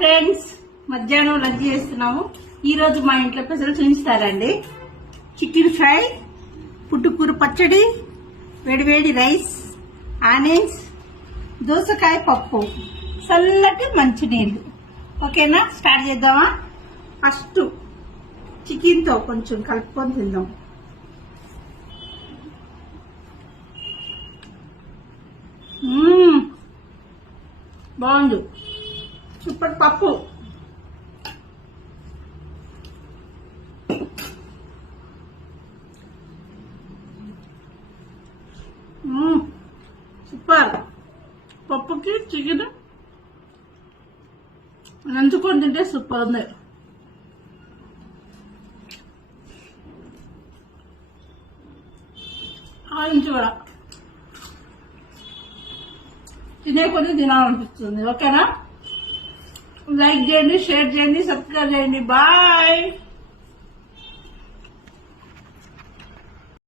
ఫ్రెండ్స్, మధ్యాహ్నం లంచ్ చేస్తున్నాము. ఈ రోజు మా ఇంట్లో ప్రజలు చూపిస్తారండి. చికెన్ ఫ్రై, పుట్టుకూర పచ్చడి, వేడివేడి రైస్, ఆనియన్స్, దోసకాయ పప్పు, చల్లటి మంచినీళ్ళు. ఓకేనా, స్టార్ట్ చేద్దామా? ఫస్ట్ చికెన్ తో కొంచెం కలుపుకొని తిందాం. బాగుంది, సూపర్ పప్పు. సూపర్ పప్పుకి చికెన్ నంచుకొని తింటే సూపర్ ఉంది. ఆయించి కూడా తినే కొద్ది తినాలనిపిస్తుంది. ఓకేనా, లైక్ చేయండి, షేర్ చేయండి, సబ్స్క్రైబ్ చేయండి. బాయ్.